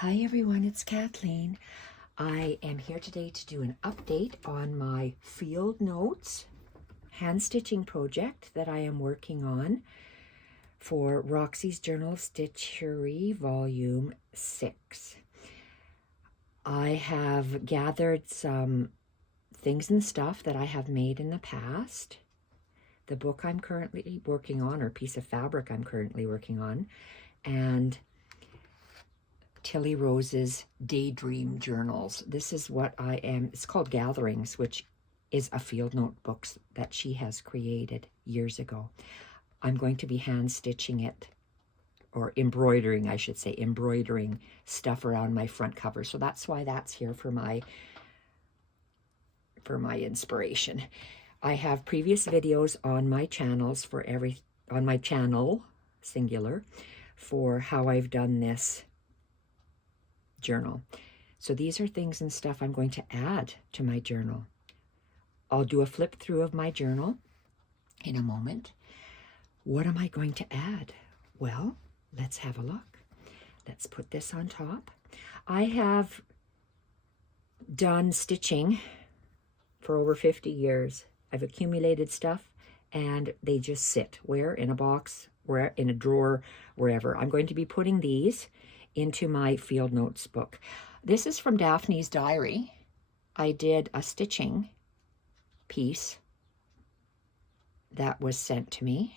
Hi everyone, it's Kathleen. I am here today to do an update on my field notes hand stitching project that I am working on for Roxy's Journal of Stitchery Volume 6. I have gathered some things and stuff that I have made in the past, the book I'm currently working on, or piece of fabric I'm currently working on, and Tilly Rose's Daydream Journals. This is what I am, it's called Gatherings, which is a field notebook that she has created years ago. I'm going to be hand stitching it, or embroidering, I should say, embroidering stuff around my front cover. So that's why that's here for my inspiration. I have previous videos on my channels on my channel, singular, for how I've done this journal. So these are things and stuff I'm going to add to my journal. I'll do a flip through of my journal in a moment. What am I going to add? Well, let's have a look. Let's put this on top. I have done stitching for over 50 years. I've accumulated stuff and they just sit where? In a box, where in a drawer, wherever. I'm going to be putting these into my field notes book. This is from Daphne's diary. I did a stitching piece that was sent to me.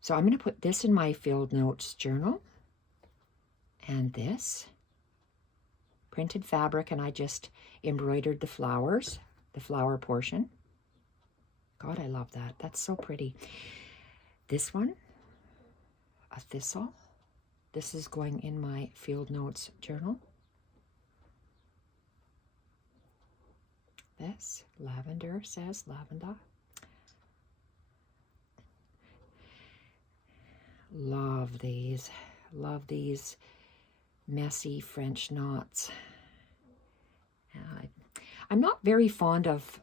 So I'm going to put this in my field notes journal, and this printed fabric, and I just embroidered the flowers, the flower portion. God, I love that. That's so pretty. This one, a thistle. This is going in my field notes journal. This, lavender, says lavender. Love these messy French knots. I'm not very fond of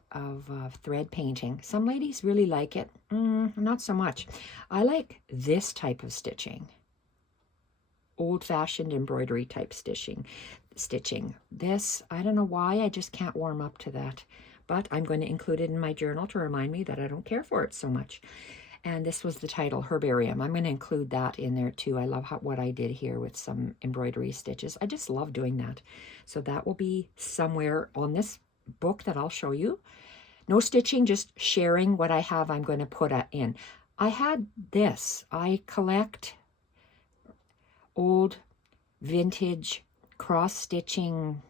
thread painting. Some ladies really like it. Not so much. I like this type of stitching. Old-fashioned embroidery type stitching. This, I don't know why, I just can't warm up to that. But I'm going to include it in my journal to remind me that I don't care for it so much. And this was the title, Herbarium. I'm going to include that in there too. I love what I did here with some embroidery stitches. I just love doing that. So that will be somewhere on this book that I'll show you. No stitching, just sharing what I have I'm going to put in. I had this. I collect old vintage cross-stitching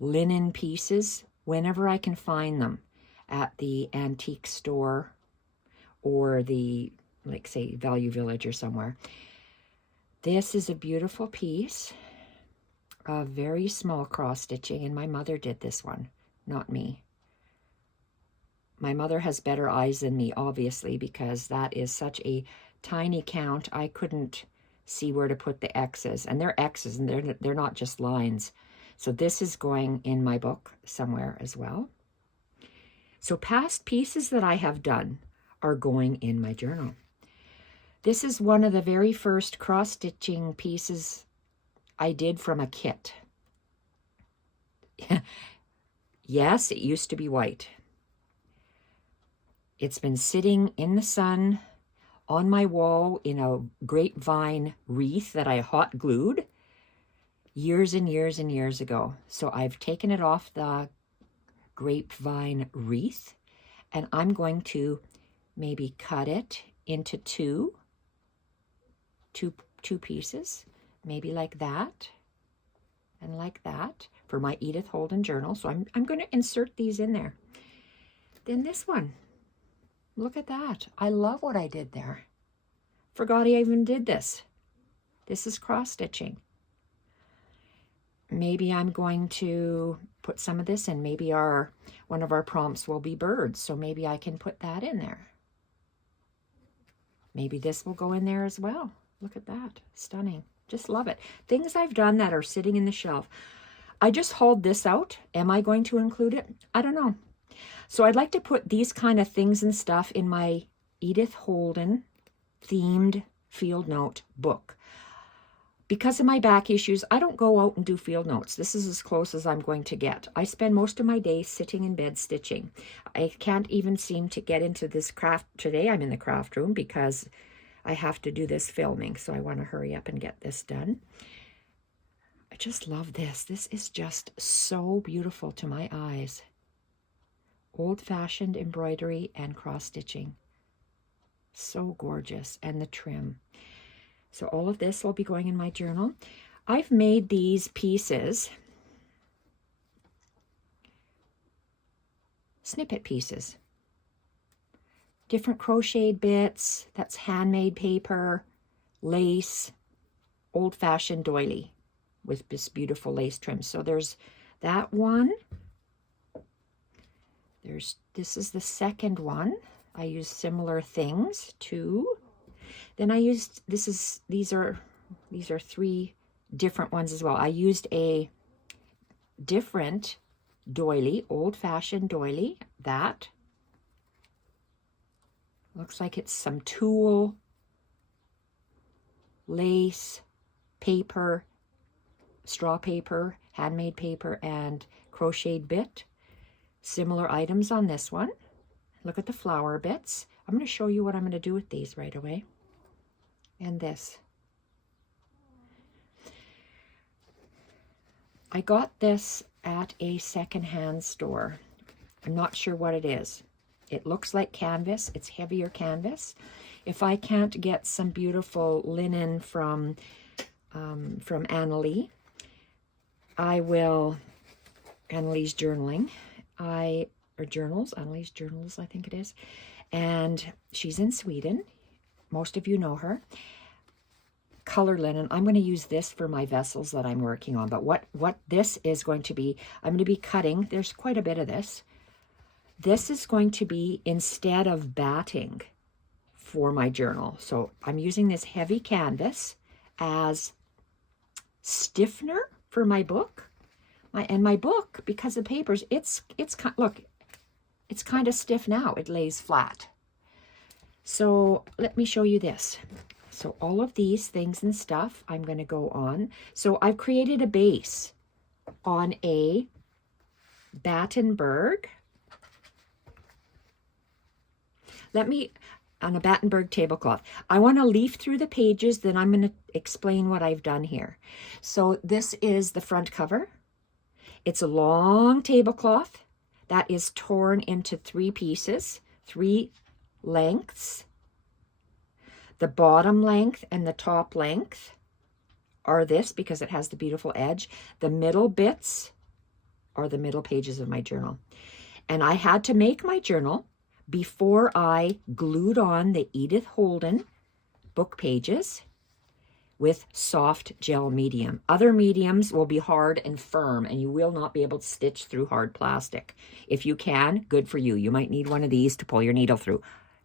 linen pieces whenever I can find them at the antique store or the, like, say, Value Village or somewhere. This is a beautiful piece of very small cross-stitching, and my mother did this one, not me. My mother has better eyes than me, obviously, because that is such a tiny count. I couldn't see where to put the X's, and they're X's, and they're not just lines. So this is going in my book somewhere as well. So past pieces that I have done are going in my journal. This is one of the very first cross-stitching pieces I did from a kit. Yes, it used to be white. It's been sitting in the sun on my wall in a grapevine wreath that I hot glued years and years and years ago. So I've taken it off the grapevine wreath, and I'm going to maybe cut it into two pieces, maybe like that and like that, for my Edith Holden journal. So I'm going to insert these in there. Then this one. Look at that. I love what I did there. Forgot I even did this. This is cross-stitching. Maybe I'm going to put some of this in. Maybe one of our prompts will be birds, so maybe I can put that in there. Maybe this will go in there as well. Look at that. Stunning. Just love it. Things I've done that are sitting in the shelf. I just hauled this out. Am I going to include it? I don't know. So I'd like to put these kind of things and stuff in my Edith Holden themed field note book. Because of my back issues, I don't go out and do field notes. This is as close as I'm going to get. I spend most of my day sitting in bed stitching. I can't even seem to get into this craft. Today I'm in the craft room because I have to do this filming, so I want to hurry up and get this done. I just love this. This is just so beautiful to my eyes. Old-fashioned embroidery and cross-stitching. So gorgeous. And the trim. So all of this will be going in my journal. I've made these pieces, snippet pieces. Different crocheted bits, that's handmade paper, lace, old-fashioned doily with this beautiful lace trim. So there's that one. This is the second one. I used similar things too. Then I used, these are 3 different ones as well. I used a different doily, old-fashioned doily. That looks like it's some tulle, lace, paper, straw paper, handmade paper, and crocheted bit. Similar items on this one. Look at the flower bits. I'm going to show you what I'm going to do with these right away. And this. I got this at a secondhand store. I'm not sure what it is. It looks like canvas. It's heavier canvas. If I can't get some beautiful linen from Annalie, I will, Annalie's journaling, or journals, Annalie's journals, I think it is. And she's in Sweden. Most of you know her. Color linen. I'm going to use this for my vessels that I'm working on. But what this is going to be, I'm going to be cutting. There's quite a bit of this. This is going to be instead of batting for my journal. So I'm using this heavy canvas as stiffener for my book. My book, because of papers, look, it's kind of stiff now. It lays flat. So let me show you this. So all of these things and stuff I'm going to go on. So I've created a base on a Battenberg. On a Battenberg tablecloth. I want to leaf through the pages, then I'm going to explain what I've done here. So this is the front cover. It's a long tablecloth that is torn into 3 pieces, 3 lengths. The bottom length and the top length are this because it has the beautiful edge. The middle bits are the middle pages of my journal. And I had to make my journal before I glued on the Edith Holden book pages with soft gel medium. Other mediums will be hard and firm, and you will not be able to stitch through hard plastic. If you can, good for you. You might need one of these to pull your needle through.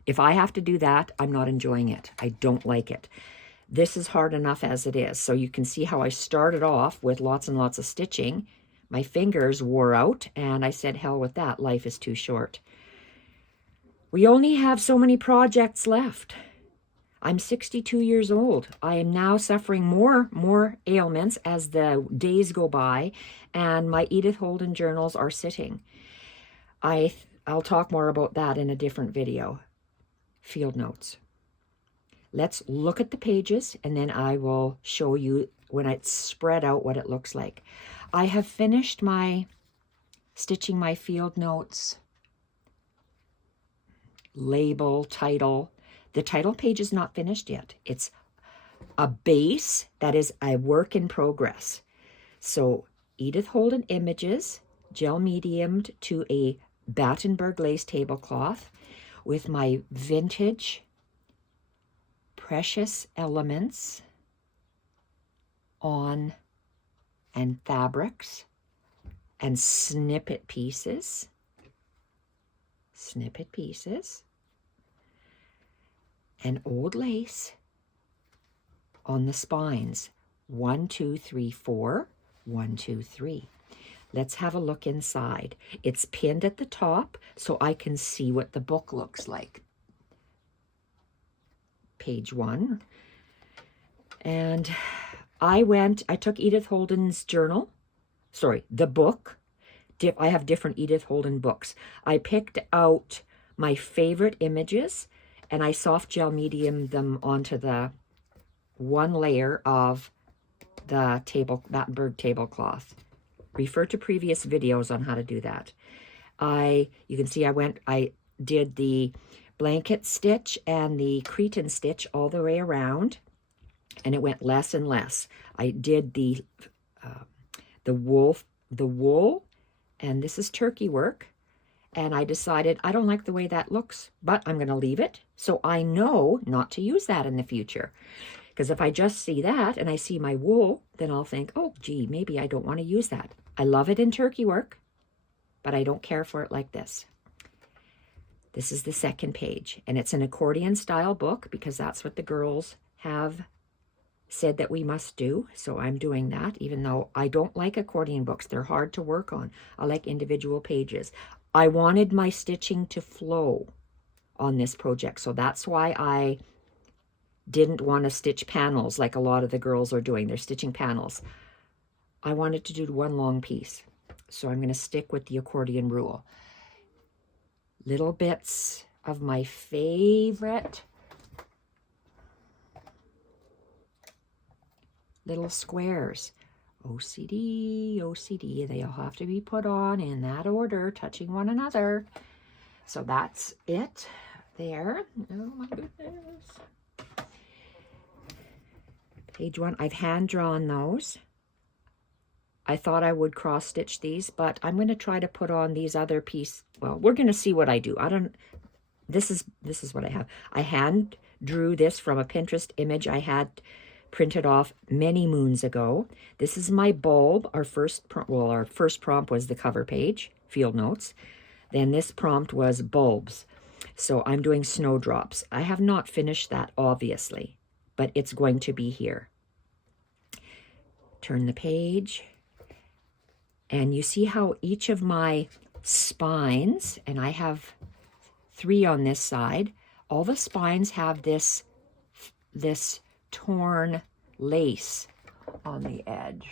If I have to do that, I'm not enjoying it. I don't like it. This is hard enough as it is. So you can see how I started off with lots and lots of stitching. My fingers wore out, and I said, hell with that. Life is too short. We only have so many projects left. I'm 62 years old. I am now suffering more ailments as the days go by, and my Edith Holden journals are sitting. I'll talk more about that in a different video. Field notes. Let's look at the pages, and then I will show you when it's spread out what it looks like. I have finished stitching my field notes, label, title. The title page is not finished yet. It's a base that is a work in progress. So Edith Holden images, gel mediumed to a Battenberg lace tablecloth with my vintage precious elements on and fabrics and snippet pieces. And old lace on the spines. 1, 2, 3, 4. 1, 2, 3. Let's have a look inside. It's pinned at the top so I can see what the book looks like. Page 1. And I took Edith Holden's journal, sorry, the book. I have different Edith Holden books. I picked out my favorite images and I soft gel medium them onto the one layer of the Battenberg tablecloth. Refer to previous videos on how to do that. You can see I did the blanket stitch and the cretin stitch all the way around, and it went less and less. I did the wool, and this is turkey work, and I decided I don't like the way that looks, but I'm going to leave it so I know not to use that in the future. Because if I just see that and I see my wool, then I'll think, oh, gee, maybe I don't want to use that. I love it in turkey work, but I don't care for it like this. This is the second page, and it's an accordion style book because that's what the girls have said that we must do. So I'm doing that, even though I don't like accordion books. They're hard to work on. I like individual pages. I wanted my stitching to flow on this project, so that's why I didn't want to stitch panels like a lot of the girls are doing. They're stitching panels. I wanted to do one long piece, so I'm going to stick with the accordion rule. Little bits of my favorite little squares. OCD, OCD. They all have to be put on in that order, touching one another. So that's it there. Oh my goodness. Page 1, I've hand drawn those. I thought I would cross stitch these, but I'm going to try to put on these other pieces. Well, we're going to see what I do. This is what I have. I hand drew this from a Pinterest image I had printed off many moons ago. This is my bulb. Our first prompt was the cover page, field notes. Then this prompt was bulbs. So I'm doing snowdrops. I have not finished that, obviously, but it's going to be here. Turn the page. And you see how each of my spines, and I have 3 on this side, all the spines have this torn lace on the edge.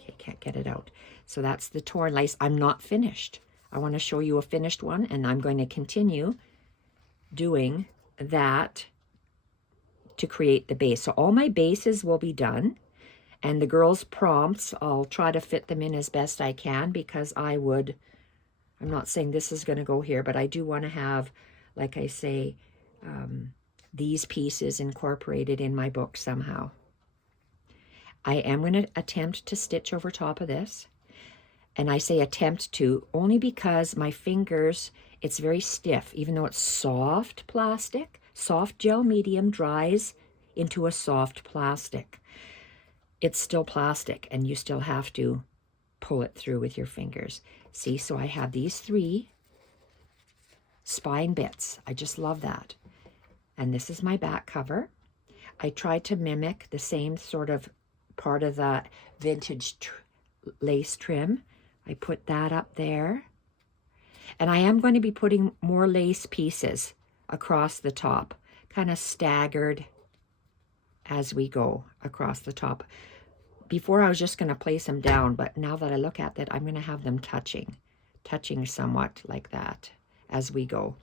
Okay, can't get it out. So that's the torn lace. I'm not finished. I want to show you a finished one, and I'm going to continue doing that to create the base. So all my bases will be done. And the girls' prompts, I'll try to fit them in as best I can because I'm not saying this is going to go here, but I do want to have, like I say, these pieces incorporated in my book somehow. I am going to attempt to stitch over top of this. And I say attempt to only because my fingers, it's very stiff, even though it's soft plastic. Soft gel medium dries into a soft plastic. It's still plastic, and you still have to pull it through with your fingers. See, so I have these 3 spine bits. I just love that. And this is my back cover. I tried to mimic the same sort of part of the vintage lace trim. I put that up there. And I am going to be putting more lace pieces across the top, kind of staggered as we go across the top. Before I was just going to place them down, but now that I look at that, I'm going to have them touching somewhat like that as we go.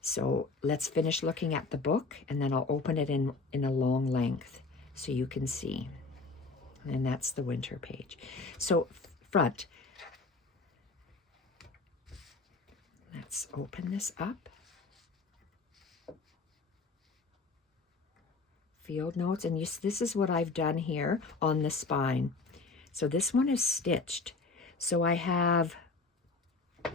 So let's finish looking at the book, and then I'll open it in a long length so you can see. And that's the winter page. So front. Let's open this up. Field notes, and this is what I've done here on the spine. So this one is stitched. So I have, are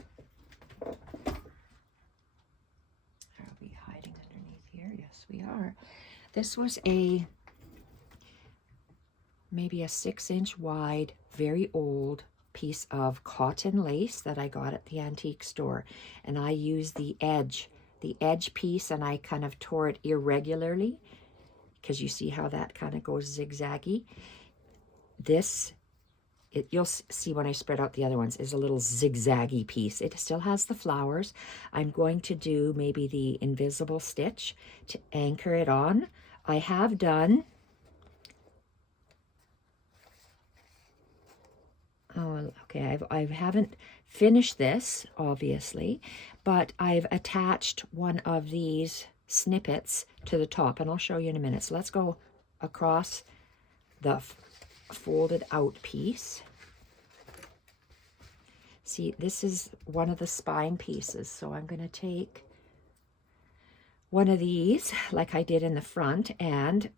we hiding underneath here? Yes, we are. This was maybe a 6-inch wide, very old piece of cotton lace that I got at the antique store. And I used the edge piece, and I kind of tore it irregularly, because you see how that kind of goes zigzaggy. You'll see when I spread out the other ones, is a little zigzaggy piece. It still has the flowers. I'm going to do maybe the invisible stitch to anchor it on. I have done Okay, I haven't finished this, obviously, but I've attached one of these snippets to the top, and I'll show you in a minute. So let's go across the folded out piece. See, this is one of the spine pieces, so I'm going to take one of these like I did in the front, and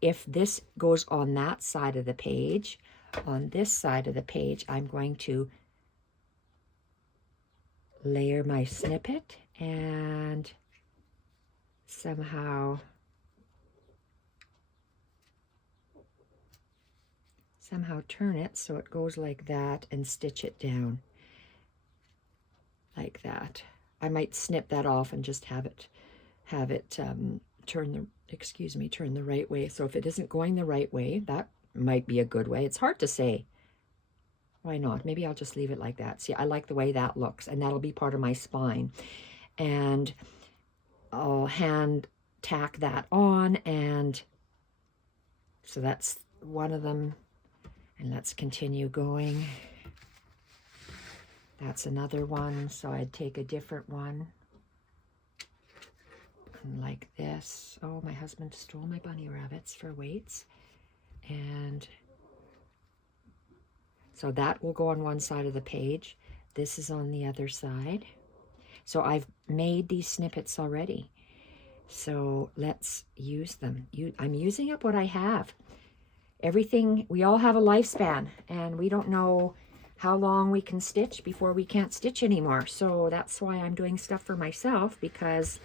if this goes on that side of the page, on this side of the page, I'm going to layer my snippet and somehow turn it so it goes like that and stitch it down like that. I might snip that off and just have it turn the right way. So if it isn't going the right way, that might be a good way. It's hard to say. Why not? Maybe I'll just leave it like that. See, I like the way that looks, and that'll be part of my spine. And I'll hand tack that on, and so that's one of them. And let's continue going. That's another one, so I'd take a different one. And like this. Oh, my husband stole my bunny rabbits for weights. And so that will go on one side of the page. This is on the other side. So I've made these snippets already. So let's use them. I'm using up what I have. Everything, we all have a lifespan, and we don't know how long we can stitch before we can't stitch anymore. So that's why I'm doing stuff for myself, because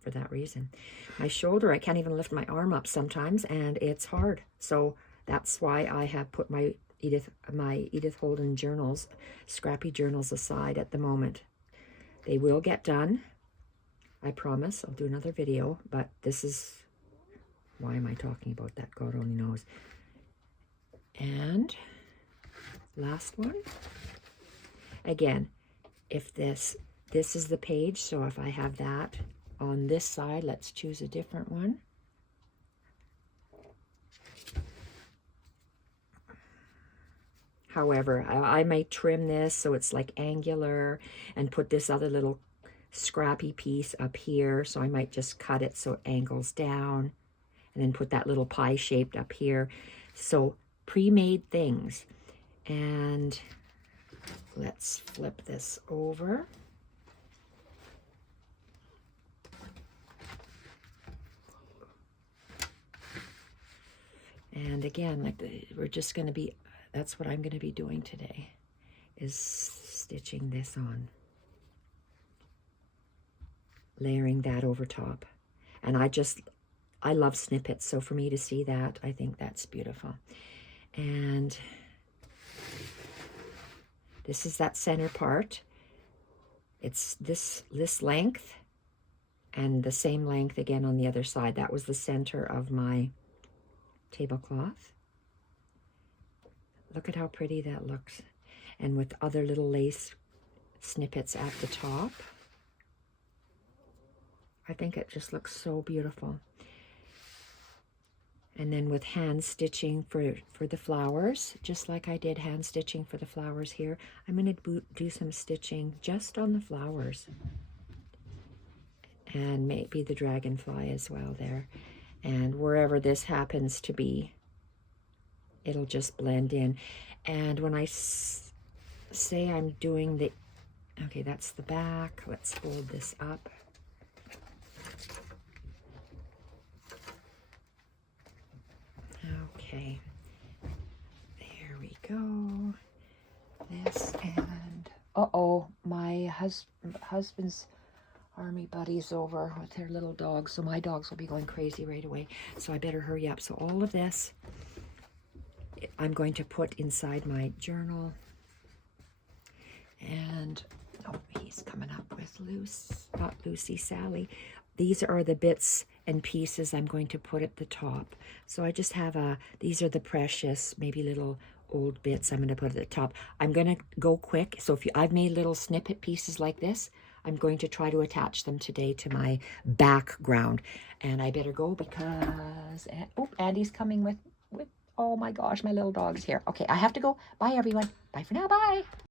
for that reason. My shoulder, I can't even lift my arm up sometimes, and it's hard. So that's why I have put my Edith Holden journals, scrappy journals, aside at the moment. They will get done. I promise. I'll do another video, but this is, why am I talking about that? God only knows. And last one. Again, if this is the page, so if I have that on this side, let's choose a different one. However, I may trim this so it's like angular and put this other little scrappy piece up here. So I might just cut it so it angles down and then put that little pie shaped up here. So pre-made things. And let's flip this over. And again, like we're just going to be, that's what I'm going to be doing today, is stitching this on. Layering that over top. And I love snippets, so for me to see that, I think that's beautiful. And this is that center part. It's this length and the same length again on the other side. That was the center of my tablecloth. Look at how pretty that looks. And with other little lace snippets at the top. I think it just looks so beautiful. And then with hand stitching for the flowers, just like I did hand stitching for the flowers here, I'm going to do some stitching just on the flowers. And maybe the dragonfly as well there. And wherever this happens to be, it'll just blend in. And when I say I'm doing the, okay, that's the back. Let's fold this up. Okay, there we go. This and, uh-oh, my husband's army buddies over with their little dogs, so my dogs will be going crazy right away. So I better hurry up. So all of this I'm going to put inside my journal. And, oh, he's coming up with not Lucy, Sally. These are the bits and pieces I'm going to put at the top. So I just have these are the precious, maybe little old bits I'm going to put at the top. I'm going to go quick. So I've made little snippet pieces like this, I'm going to try to attach them today to my background. And I better go because, oh, Andy's coming with, oh my gosh, my little dog's here. Okay, I have to go. Bye, everyone. Bye. Bye for now. Bye.